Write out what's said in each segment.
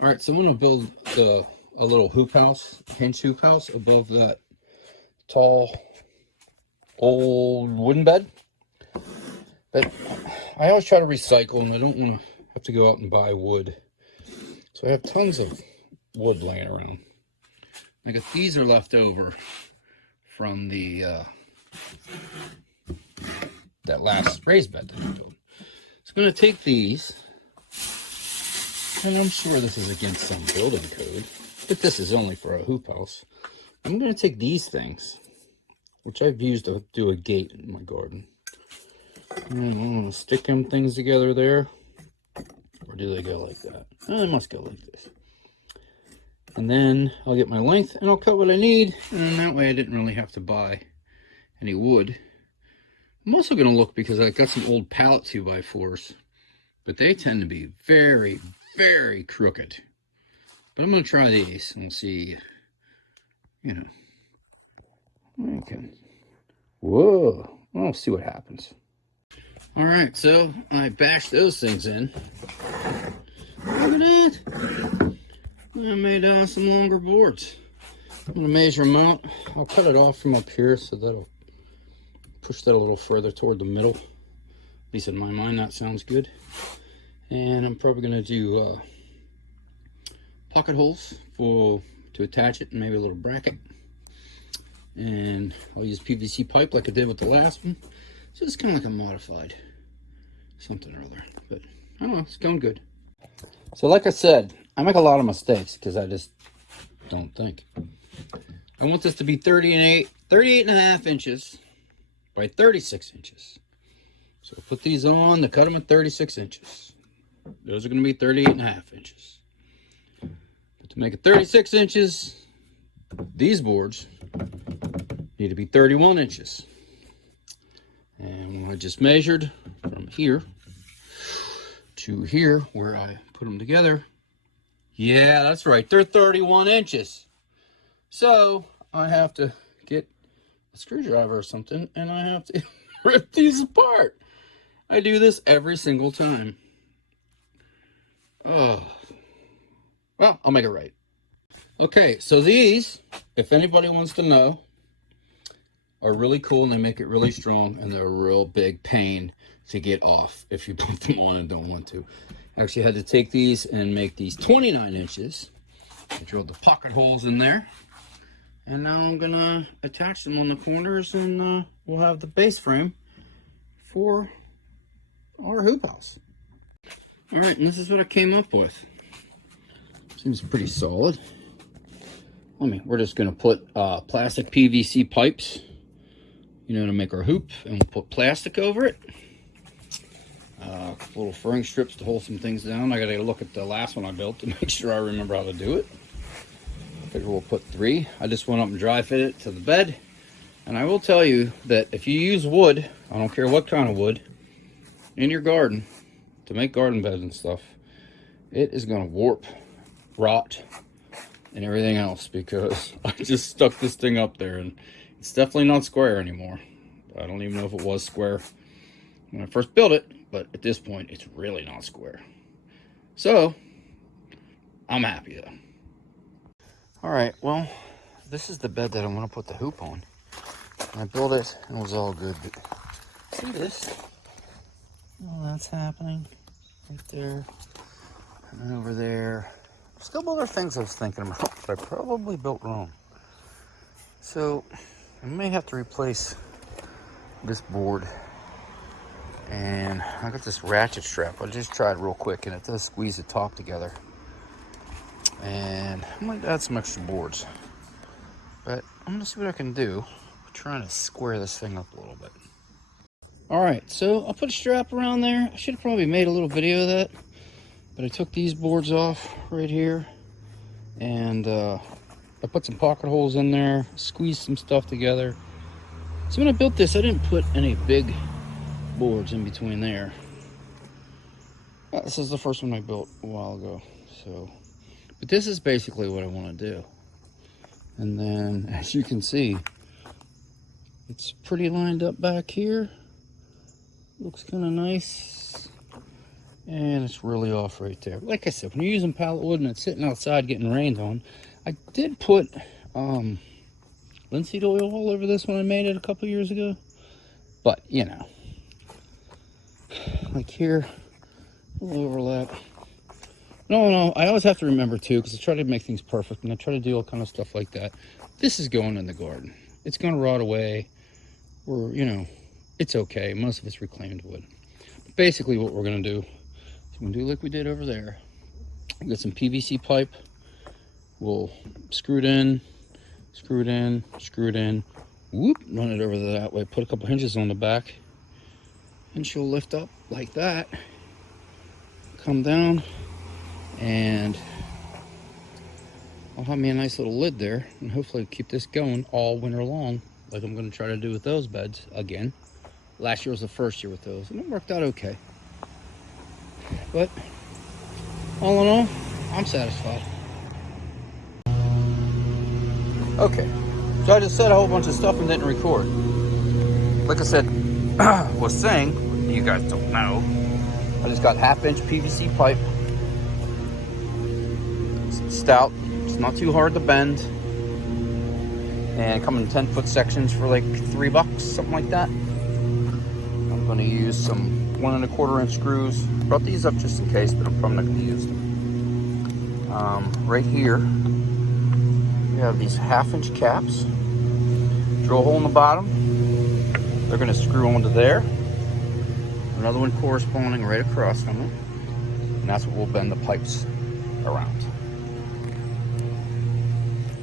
All right, so I'm gonna build a little hoop house, hinged hoop house above that tall old wooden bed. But I always try to recycle, and I don't want to have to go out and buy wood. So I have tons of wood laying around. Like if these are left over from the that last raised bed that I built. So I'm gonna take these. And I'm sure this is against some building code, but this is only for a hoop house. I'm going to take these things, which I've used to do a gate in my garden. And I'm going to stick them things together there. Or do they go like that? Oh, they must go like this. And then I'll get my length and I'll cut what I need. And that way I didn't really have to buy any wood. I'm also going to look because I got some old pallet 2x4s. But they tend to be very, very crooked. But I'm going to try these and see, you know. Okay. Whoa. I'll see what happens. All right, so I bashed those things in. Look at that. I made some longer boards. I'm going to measure them out. I'll cut it off from up here so that'll push that a little further toward the middle. At least in my mind, that sounds good. And I'm probably going to do pocket holes to attach it, and maybe a little bracket. And I'll use PVC pipe like I did with the last one. So it's kind of like a modified something or other. But I don't know, it's going good. So like I said, I make a lot of mistakes because I just don't think. I want this to be 38 and a half inches by 36 inches. So I'll put these on to cut them at 36 inches. Those are going to be 38 and a half inches. But to make it 36 inches, these boards need to be 31 inches. And when I just measured from here to here, where I put them together, yeah, that's right, they're 31 inches. So I have to get a screwdriver or something, and I have to rip these apart. I do this every single time. Oh, well, I'll make it right. Okay, so these, if anybody wants to know, are really cool, and they make it really strong, and they're a real big pain to get off if you put them on and don't want to. I actually had to take these and make these 29 inches. I drilled the pocket holes in there, and now I'm gonna attach them on the corners, and we'll have the base frame for our hoop house. All right, and this is what I came up with. Seems pretty solid. We're just gonna put plastic PVC pipes, you know, to make our hoop, and we'll put plastic over it. Little furring strips to hold some things down. I gotta look at the last one I built to make sure I remember how to do it. I figure we'll put 3. I just went up and dry fit it to the bed. And I will tell you that if you use wood, I don't care what kind of wood, in your garden, to make garden beds and stuff, it is going to warp, rot, and everything else, because I just stuck this thing up there and it's definitely not square anymore. I don't even know if it was square when I first built it, but at this point it's really not square. So I'm happy though. All right, well, this is the bed that I'm going to put the hoop on. I built it and it was all good, but see this? Oh, that's happening. Right there, and over there. There's a couple other things I was thinking about that I probably built wrong. So I may have to replace this board. And I got this ratchet strap. I just tried real quick, and it does squeeze the top together. And I might add some extra boards. But I'm gonna see what I can do. I'm trying to square this thing up a little bit. All right, so I'll put a strap around there. I should have probably made a little video of that. But I took these boards off right here, and I put some pocket holes in there, squeezed some stuff together. So when I built this, I didn't put any big boards in between there. This is the first one I built a while ago. But this is basically what I want to do. And then, as you can see, it's pretty lined up back here. Looks kind of nice. And it's really off right there. Like I said, when you're using pallet wood and it's sitting outside getting rained on, I did put linseed oil all over this when I made it a couple years ago. But, you know, like here, a little overlap. No, I always have to remember too, because I try to make things perfect and I try to do all kind of stuff like that. This is going in the garden. It's going to rot away, or, you know, it's okay. Most of it's reclaimed wood. But basically what we're going to do, we'll do like we did over there. We'll get some PVC pipe. We'll screw it in, screw it in, screw it in. Whoop, run it over that way. Put a couple hinges on the back. And she'll lift up like that. Come down. And I'll have me a nice little lid there. And hopefully keep this going all winter long. Like I'm going to try to do with those beds again. Last year was the first year with those. And it worked out okay. But all in all, I'm satisfied. Okay, so I just said a whole bunch of stuff and didn't record. Like I said, was saying, you guys don't know, I just got 1/2 inch PVC pipe. It's stout, it's not too hard to bend. And come in 10-foot sections for like $3, something like that. I'm gonna use some 1 1/4 inch screws. Brought these up just in case, but I'm probably not gonna use them. Right here, we have these 1/2 inch caps. Drill a hole in the bottom. They're gonna screw onto there. Another one corresponding right across from it. And that's what we'll bend the pipes around.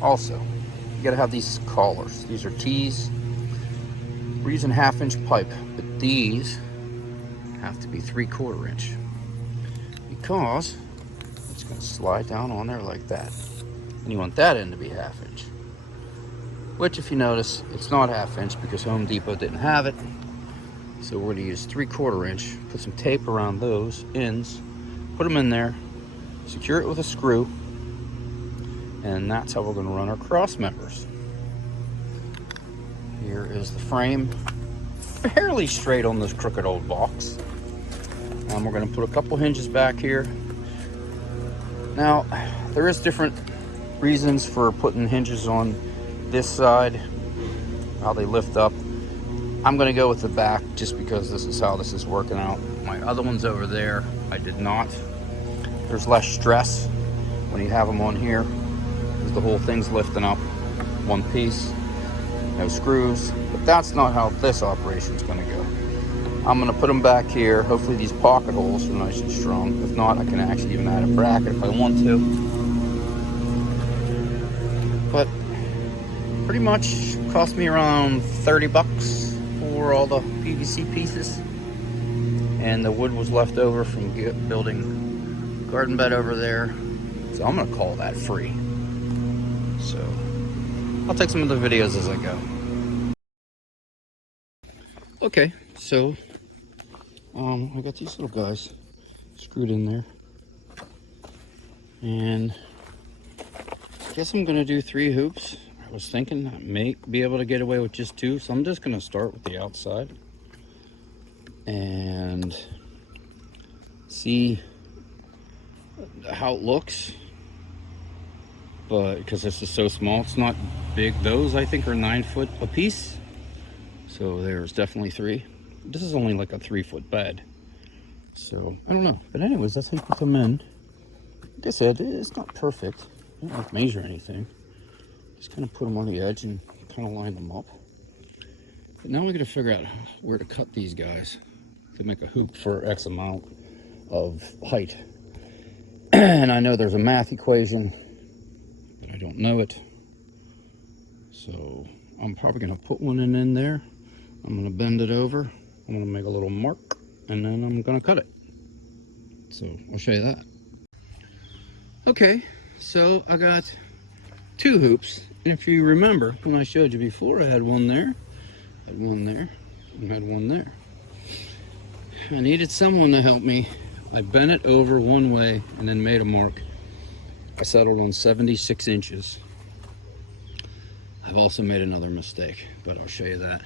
Also, you gotta have these collars. These are T's. We're using 1/2 inch pipe, but these have to be 3/4 inch because it's going to slide down on there like that, and you want that end to be 1/2 inch, which if you notice it's not 1/2 inch because Home Depot didn't have it. So we're going to use 3/4 inch, put some tape around those ends, put them in there, secure it with a screw, and that's how we're going to run our cross members. Here is the frame, fairly straight on this crooked old box. And we're going to put a couple hinges back here. Now, there is different reasons for putting hinges on this side, how they lift up. I'm going to go with the back just because this is how this is working out. My other ones over there, I did not. There's less stress when you have them on here because the whole thing's lifting up one piece. No screws, but that's not how this operation is going to go. I'm going to put them back here. Hopefully these pocket holes are nice and strong. If not, I can actually even add a bracket if I want to. But pretty much cost me around $30 for all the PVC pieces. And the wood was left over from building garden bed over there. So I'm going to call that free. So I'll take some of the videos as I go. Okay, so I got these little guys screwed in there, and I guess I'm gonna do 3 hoops. I was thinking I may be able to get away with just 2, so I'm just gonna start with the outside and see how it looks. But because this is so small, it's not big. Those I think are 9 foot a piece, so there's definitely 3. This is only like a 3-foot bed, so I don't know. But anyways, that's how you put them in. Like I said, it's not perfect. I don't like measure anything. Just kind of put them on the edge and kind of line them up. But now we got to figure out where to cut these guys to make a hoop for X amount of height. And I know there's a math equation, but I don't know it. So I'm probably going to put one in there. I'm going to bend it over. I'm going to make a little mark, and then I'm going to cut it. So I'll show you that. Okay, so I got 2 hoops. And if you remember, when I showed you before, I had one there, had one there, and had one there. I needed someone to help me. I bent it over one way and then made a mark. I settled on 76 inches. I've also made another mistake, but I'll show you that.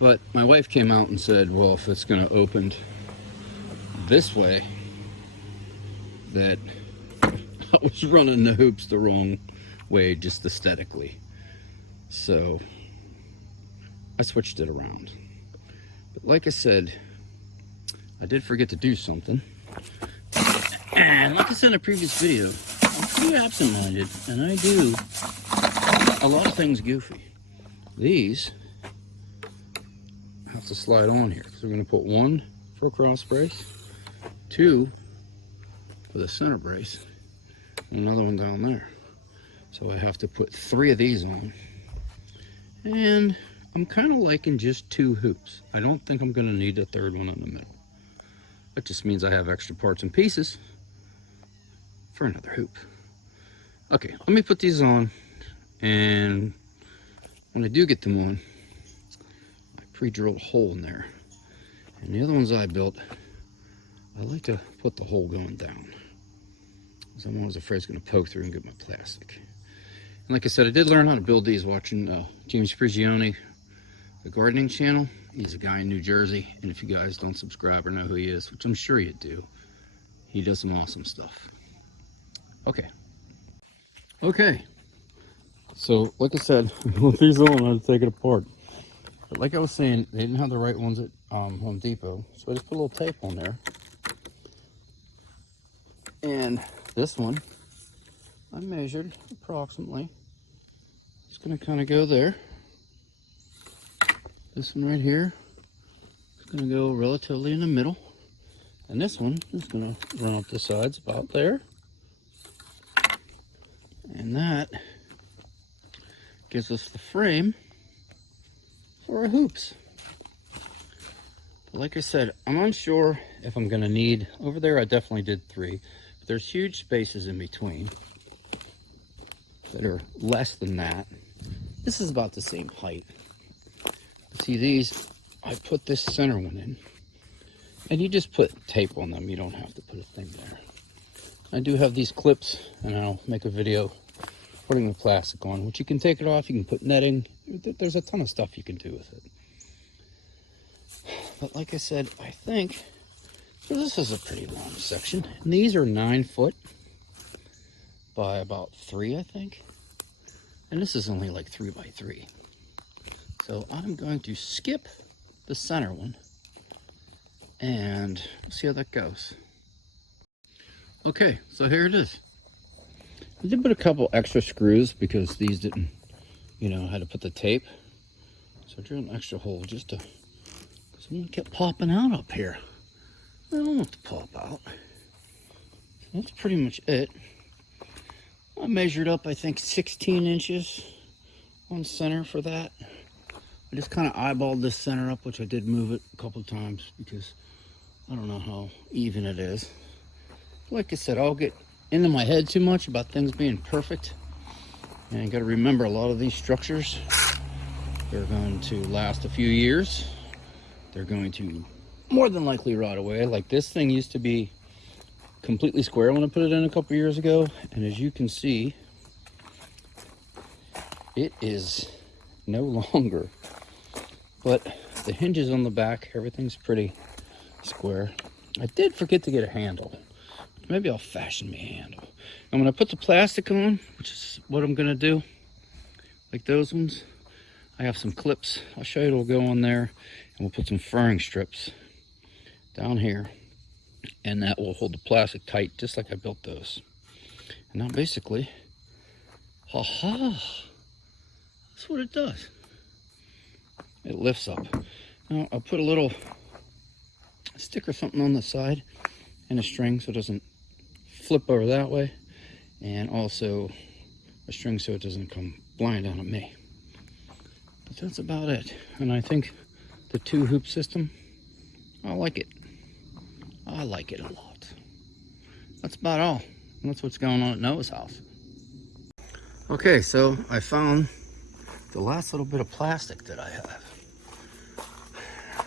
But my wife came out and said, well, if it's going to open this way, that I was running the hoops the wrong way, just aesthetically. So I switched it around. But like I said, I did forget to do something. And like I said in a previous video, I'm pretty absent-minded, and I do a lot of things goofy. These have to slide on here. So we're going to put one for a cross brace, two for the center brace, and another one down there. So I have to put 3 of these on. And I'm kind of liking just 2 hoops. I don't think I'm going to need a third one in the middle. That just means I have extra parts and pieces for another hoop. Okay, let me put these on, and when I do get them on, I pre-drilled a hole in there. And the other ones I built, I like to put the hole going down, because I'm always afraid it's going to poke through and get my plastic. And like I said, I did learn how to build these watching James Prigioni, the gardening channel. He's a guy in New Jersey, and if you guys don't subscribe or know who he is, which I'm sure you do, he does some awesome stuff. Okay, so like I said, with these on, I had to take it apart. But like I was saying, they didn't have the right ones at Home Depot, so I just put a little tape on there. And this one, I measured approximately. It's going to kind of go there. This one right here is going to go relatively in the middle. And this one is going to run up the sides about there. And that gives us the frame for our hoops. But like I said, I'm unsure if I'm going to need, over there I definitely did 3. But there's huge spaces in between that are less than that. This is about the same height. See these, I put this center one in. And you just put tape on them, you don't have to put a thing there. I do have these clips, and I'll make a video putting the plastic on, which you can take it off, you can put netting. There's a ton of stuff you can do with it. But like I said, I think, well, this is a pretty long section. And these are 9 foot by about 3, I think. And this is only like 3 by 3. So I'm going to skip the center one, and we'll see how that goes. Okay, so here it is. I did put a couple extra screws because these didn't, you know, I had to put the tape. So I drew an extra hole just to, because one kept popping out up here. I don't want to pop out. So that's pretty much it. I measured up, I think, 16 inches on center for that. I just kind of eyeballed this center up, which I did move it a couple times because I don't know how even it is. Like I said, I'll get into my head too much about things being perfect. And you got to remember, a lot of these structures, they're going to last a few years. They're going to more than likely rot away. Like this thing used to be completely square when I put it in a couple years ago. And as you can see, it is no longer. But the hinges on the back, everything's pretty square. I did forget to get a handle. Maybe I'll fashion me a handle. And when I put the plastic on, which is what I'm gonna do, like those ones, I have some clips. I'll show you it'll go on there, and we'll put some furring strips down here, and that will hold the plastic tight, just like I built those. And now basically, ha-ha, that's what it does. It lifts up. Now I'll put a little stick or something on the side and a string so it doesn't flip over that way, and also a string so it doesn't come blind on me. But that's about it. And I think the 2 hoop system, I like it. I like it a lot. That's about all. And that's what's going on at Noah's house. Okay, so I found the last little bit of plastic that I have.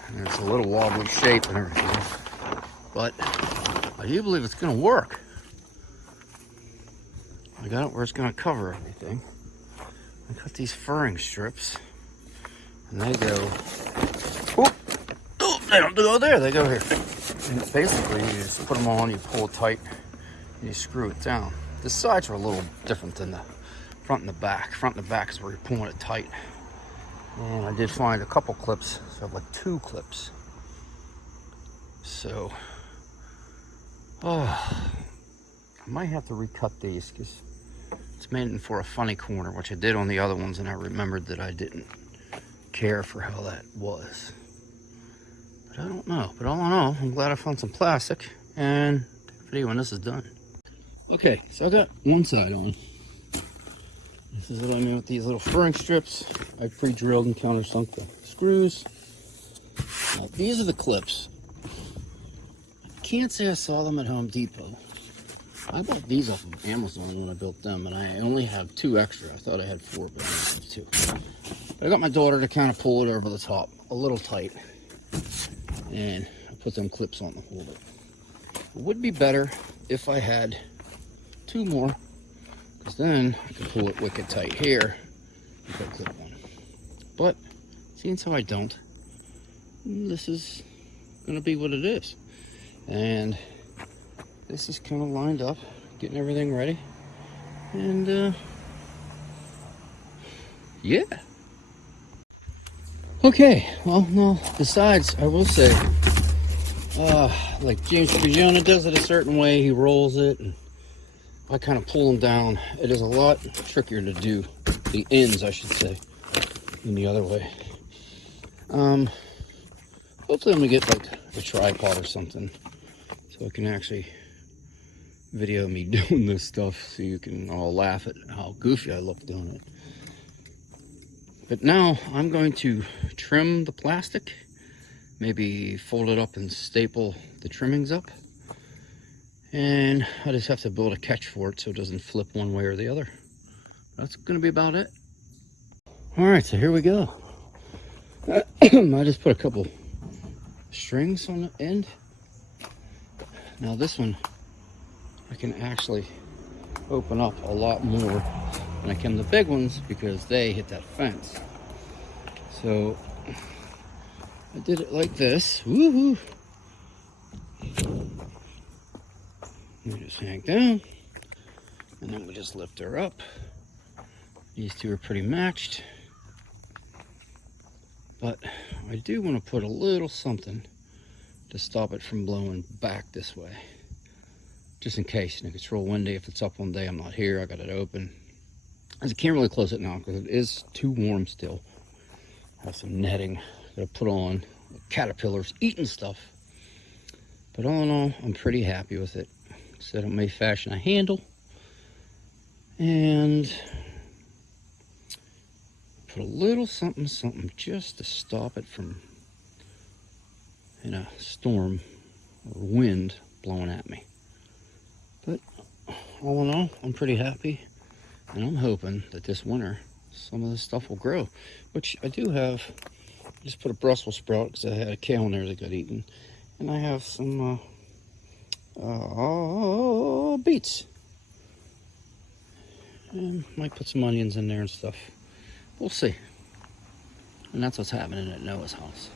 And it's a little wobbly shape and everything, but I do believe it's going to work. I got it where it's going to cover everything. I cut these furring strips, and they go, whoop, oh, they don't go there, they go here. And basically, you just put them on, you pull it tight, and you screw it down. The sides are a little different than the front and the back. Front and the back is where you're pulling it tight. And I did find a couple clips, so I have like 2 clips. So, I might have to recut these because it's made for a funny corner, which I did on the other ones, and I remembered that I didn't care for how that was. But I don't know. But all in all, I'm glad I found some plastic and take a video when this is done. Okay, so I got one side on. This is what I mean with these little furring strips. I pre-drilled and countersunk the screws. Now, these are the clips. I can't say I saw them at Home Depot. I bought these off of Amazon when I built them, and I only have 2 extra. I thought I had 4, but I only have 2. But I got my daughter to kind of pull it over the top, a little tight. And I put them clips on to hold it. It would be better if I had 2 more, because then I could pull it wicked tight here and put a clip on. But seeing so I don't, this is going to be what it is. And this is kind of lined up, getting everything ready. And yeah. Okay, well, no, besides, I will say, like James Pigiona does it a certain way, he rolls it, and I kind of pull them down. It is a lot trickier to do the ends, I should say, than the other way. Hopefully I'm gonna get like a tripod or something, so I can actually video me doing this stuff, so you can all laugh at how goofy I look doing it. But now I'm going to trim the plastic, maybe fold it up and staple the trimmings up. And I just have to build a catch for it so it doesn't flip one way or the other. That's going to be about it. All right, so here we go. I just put a couple strings on the end. Now this one, I can actually open up a lot more when I can the big ones because they hit that fence. So I did it like this. Woohoo! We just hang down, and then we just lift her up. These 2 are pretty matched, but I do want to put a little something to stop it from blowing back this way, just in case. You know, it's real windy. If it's up one day I'm not here, I got it open. I can't really close it now because it is too warm still. I have some netting that I put on. Caterpillars eating stuff. But all in all, I'm pretty happy with it. Said I may fashion a handle and put a little something just to stop it from, in a storm or wind blowing at me. But all in all, I'm pretty happy. And I'm hoping that this winter, some of this stuff will grow, which I do have. I just put a Brussels sprout because I had a kale in there that got eaten. And I have some beets. And might put some onions in there and stuff. We'll see. And that's what's happening at Noah's house.